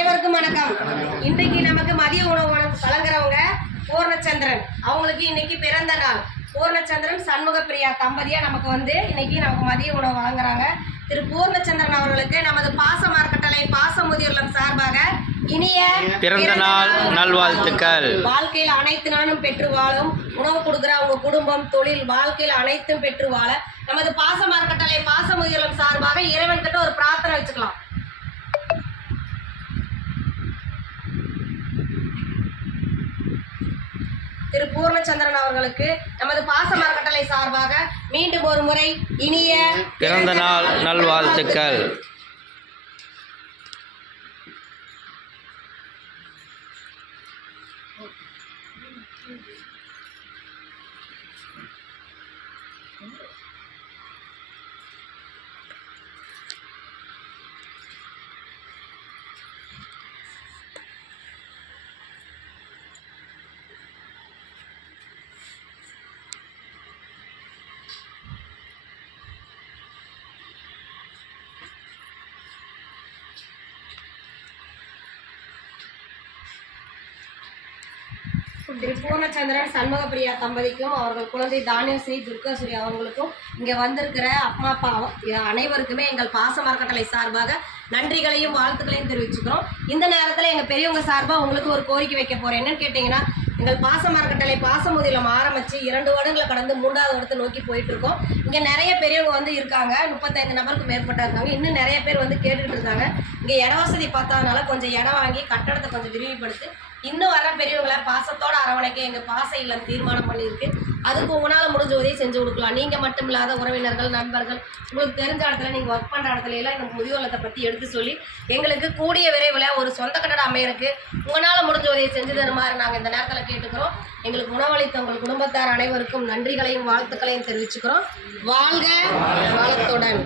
அனைவருக்கும் வணக்கம். இன்றைக்கு நமக்கு மதிய உணவு வழங்குறவங்க பூர்ணச்சந்திரன். அவங்களுக்கு இன்னைக்கு பிறந்த நாள். பூர்ணச்சந்திரன் சண்முகப்பிரியா தம்பதியா நமக்கு இன்னைக்கு மதிய உணவு வழங்குறாங்க. திரு பூர்ணச்சந்திரன் அவர்களுக்கு நமது பாச மார்க்கட்டளை பாசமுதிர்லம் சார்பாக இனிய பிறந்த நாள் நல்வாழ்த்துக்கள். வாழ்க்கையில் அனைத்து நாளும் பெற்று வாழும், உணவு கொடுக்குற அவங்க குடும்பம், தொழில், வாழ்க்கையில் அனைத்தும் பெற்று வாழ நமது பாச மார்க்கட்டளை பாசமுதிர்லம் சார்பாக இறைவன் கிட்ட ஒரு பிரார்த்தனை வச்சுக்கலாம். திரு பூர்ணச்சந்திரன் அவர்களுக்கு நமது பாச மரக்கட்டளை சார்பாக மீண்டும் ஒரு முறை இனிய பிறந்த நாள் நல்வாழ்த்துக்கள். திரு பூர்ணச்சந்திரன் சண்முகப்பிரியா தம்பதிக்கும் அவர்கள் குழந்தை தானியஸ்ரீ துர்காஸ்ரீ அவர்களுக்கும் இங்கே வந்திருக்கிற அம்மா அப்பா அனைவருக்குமே எங்கள் பாச மரக்கட்டளை சார்பாக நன்றிகளையும் வாழ்த்துக்களையும் தெரிவிச்சுக்கிறோம். இந்த நேரத்தில் எங்கள் பெரியவங்க சார்பாக உங்களுக்கு ஒரு கோரிக்கை வைக்க போகிறேன். என்னன்னு கேட்டிங்கன்னா, எங்கள் பாச மரக்கட்டளை பாசமுதிலம் ஆரம்பித்து 2 வருடங்களை கடந்து 3வது வருடத்தை நோக்கி போயிட்டுருக்கோம். இங்கே நிறைய பெரியவங்க இருக்காங்க. 35 நபருக்கு மேற்பட்ட இருக்காங்க. இன்னும் நிறைய பேர் கேட்டுக்கிட்டு இருக்காங்க. இங்கே இட வசதி பார்த்ததுனால கொஞ்சம் இடம் வாங்கி கட்டடத்தை கொஞ்சம் விரிவுபடுத்தி இன்னும் வர பெரியவங்களை பாசத்தோடு அரவணைக்க எங்கள் பாச இல்லம் தீர்மானம் பண்ணியிருக்கு. அதுக்கு உங்களால் முடிஞ்ச உதவி செஞ்சு கொடுக்கலாம். நீங்கள் மட்டும் இல்லாத உறவினர்கள், நண்பர்கள், உங்களுக்கு தெரிஞ்ச இடத்துல நீங்கள் ஒர்க் பண்ணுற இடத்துல எல்லாம் இந்த முதியோலத்தை பற்றி எடுத்து சொல்லி எங்களுக்கு கூடிய விரைவில் ஒரு சொந்த கட்டடம் அமையறதுக்கு உங்களால் முடிஞ்ச உதவி செஞ்சு தருமாறு நாங்கள் இந்த நேரத்தில் கேட்டுக்கிறோம். எங்களுக்கு உணவளித்த உங்கள் குடும்பத்தார் அனைவருக்கும் நன்றிகளையும் வாழ்த்துக்களையும் தெரிவிச்சுக்கிறோம். வாழ்க வளத்துடன்.